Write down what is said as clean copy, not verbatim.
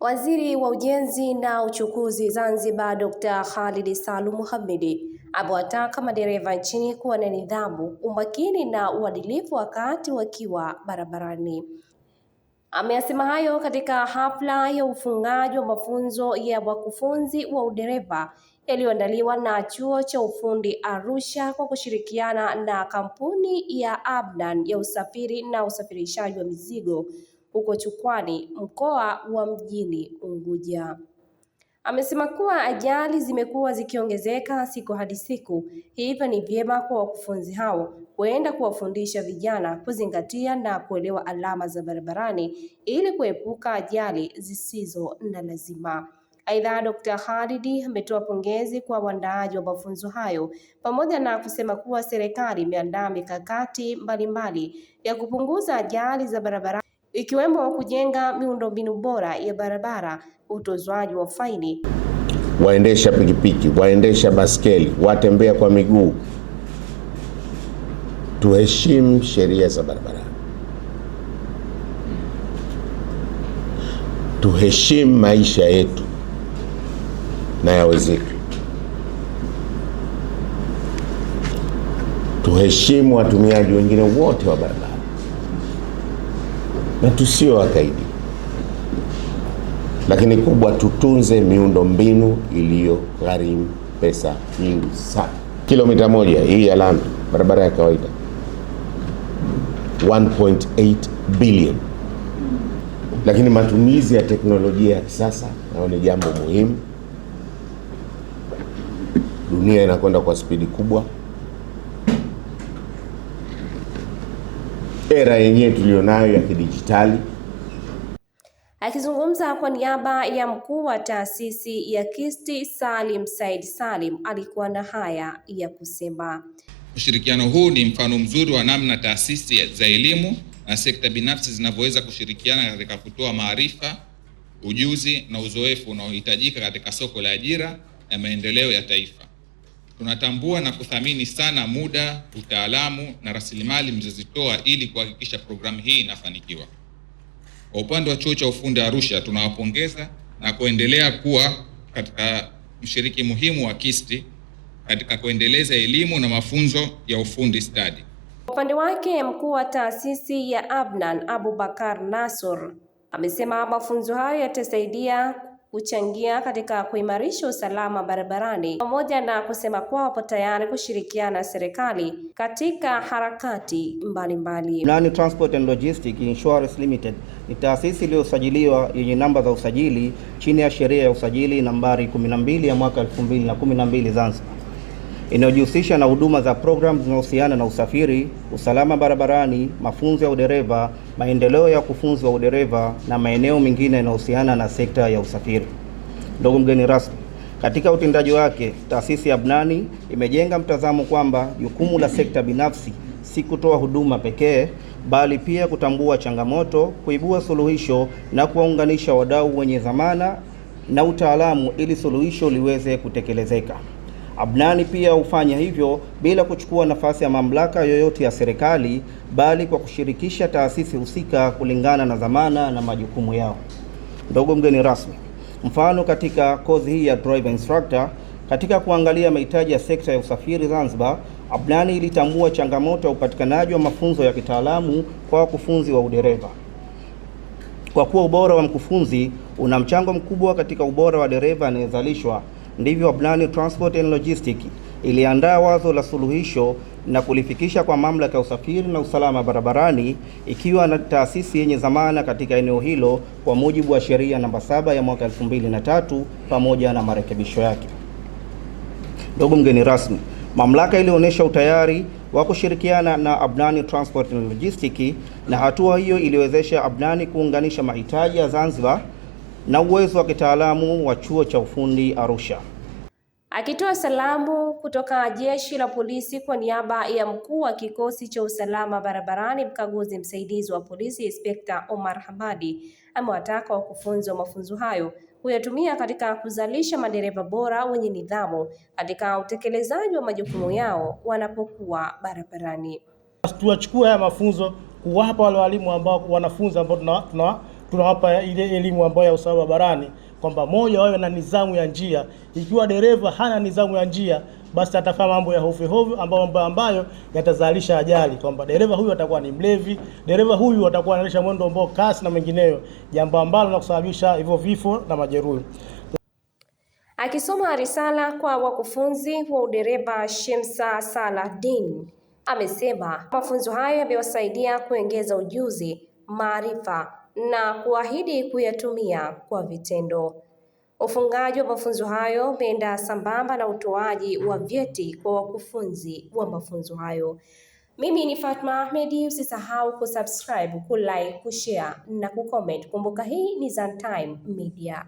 Waziri wa Ujenzi na Uchukuzi Zanzibar Dr. Khalid Salum Mohamed amewataka madereva nchini kuwa na nidhamu, umakini na uadilifu wakati wakiwa barabarani. Ameyasema hayo katika hafla ya ufungaji wa mafunzo ya wakufunzi wa udereva yaliyoandaliwa na Chuo cha Ufundi Arusha kwa kushirikiana na kampuni ya Abnan ya usafiri na usafirishaji wa mizigo huko Chukwani, mkoa wa Mjini Unguja. Amesema kuwa ajali zimekuwa zikiongezeka siku hadi siku, hivyo ni vyema kwa wakufunzi hao kuenda kuwafundisha vijana kuzingatia na kuelewa alama za barabarani ili kuepuka ajali zisizo na lazima. Aidha, Dr. Khalid ametoa pongezi kwa waandaaji wa mafunzo hayo pamoja na kusema kuwa serikali imeandaa mikakati mbalimbali ya kupunguza ajali za barabarani ikiwemo kujenga miundombinu bora ya barabara, utozwaji wa faini. Waendesha pikipiki, waendesha baskeli, watembea kwa miguu, tuheshimu sheria za barabara, tuheshimu maisha yetu na ya wenzetu, tuheshimu watumiaji wengine wote wa barabara na tusio wakaidi, lakini kubwa tutunze miundombinu iliyogharimu pesa nyingi sana. Kilomita moja hii ya lami, barabara ya kawaida 1.8 billion. Lakini matumizi ya teknolojia ya kisasa nao ni jambo muhimu. Dunia inakwenda kwa spidi kubwa. Era yenyewe tulionayo ya kidijitali. Akizungumza kwa niaba ya mkuu wa taasisi ya KIST Salim Said Salim alikuwa na haya ya kusema. Ushirikiano huu ni mfano mzuri wa namna taasisi za elimu na sekta binafsi zinavyoweza kushirikiana katika kutoa maarifa, ujuzi na uzoefu unaohitajika katika soko la ajira na maendeleo ya taifa. Tunatambua na kuthamini sana muda, utaalamu na rasilimali mlizozitoa ili kuhakikisha programu hii inafanikiwa. Kwa upande wa Chuo cha Ufundi Arusha, tunawapongeza na kuendelea kuwa katika mshiriki muhimu wa KIST katika kuendeleza elimu na mafunzo ya ufundi stadi. Kwa upande wake, mkuu wa taasisi ya Abnan Abubakar Nasor amesema mafunzo hayo yatasaidia kuchangia katika kuimarisha usalama barabarani pamoja na kusema kuwa wapo tayari kushirikiana na serikali katika harakati mbalimbali. Abnan Transport and Logistics Insurance Limited ni taasisi iliyosajiliwa yenye namba za usajili chini ya sheria ya usajili nambari 12 ya mwaka 2012 Zanzibar, inayojihusisha na huduma za programu zinazohusiana na usafiri, usalama barabarani, mafunzo ya udereva, maendeleo ya kufunzi wa udereva na maeneo mengine yanayohusiana na sekta ya usafiri. Ndugu mgeni rasmi, katika utendaji wake, taasisi ya Abnani imejenga mtazamo kwamba jukumu la sekta binafsi si kutoa huduma pekee, bali pia kutambua changamoto, kuibua suluhisho na kuwaunganisha wadau wenye dhamana na utaalamu ili suluhisho liweze kutekelezeka. Abnani pia hufanya hivyo bila kuchukua nafasi ya mamlaka yoyote ya serikali, bali kwa kushirikisha taasisi husika kulingana na dhamana na majukumu yao. Ndugu mgeni rasmi, mfano katika kozi hii ya driver instructor, katika kuangalia mahitaji ya sekta ya usafiri Zanzibar, Abnani ilitambua changamoto ya upatikanaji wa mafunzo ya kitaalamu kwa wakufunzi wa udereva. Kwa kuwa ubora wa mkufunzi una mchango mkubwa katika ubora wa dereva anayezalishwa, ndivyo Abnani Transport and Logistics iliandaa wazo la suluhisho na kulifikisha kwa mamlaka ya usafiri na usalama barabarani, ikiwa na taasisi yenye dhamana katika eneo hilo kwa mujibu wa sheria namba 7 ya mwaka 2003 pamoja na marekebisho yake. Ndugu mgeni rasmi, mamlaka ilionyesha utayari wa kushirikiana na Abnani Transport and Logistics, na hatua hiyo iliwezesha Abnani kuunganisha mahitaji ya Zanzibar na uwezo wa kitaalamu wa Chuo cha Ufundi Arusha. Akitoa salamu kutoka Jeshi la Polisi kwa niaba ya mkuu wa kikosi cha usalama barabarani, mkaguzi msaidizi wa polisi Inspekta Omar Hamadi amewataka wakufunzi wa mafunzo hayo kuyatumia katika kuzalisha madereva bora wenye nidhamu katika utekelezaji wa majukumu yao wanapokuwa barabarani. Tuachukue haya mafunzo kuwapa wale walimu ambao wanafunzi ambao tunawapa ile elimu ambayo ya usalama barabarani, kwamba moja, wawe na nidhamu ya njia. Ikiwa dereva hana nidhamu ya njia, basi atafanya mambo ya hovyo ambayo yatazalisha ajali, kwamba dereva huyu atakuwa ni mlevi, dereva huyu atakuwa anaendesha mwendo ambao kasi na mengineyo, jambo ambalo linakusababisha hivyo vifo na majeruhi. Akisoma risala kwa wakufunzi wa udereva, Shemsa Salahdin amesema mafunzo hayo yamewasaidia kuongeza ujuzi, maarifa na kuahidi kuyatumia kwa vitendo. Ufungaji wa mafunzo hayo umeenda sambamba na utoaji wa vyeti kwa wakufunzi wa mafunzo hayo. Mimi ni Fatma Ahmedi, usisahau kusubscribe, kulike, kushare na kucomment. Kumbuka hii ni Zantime Media.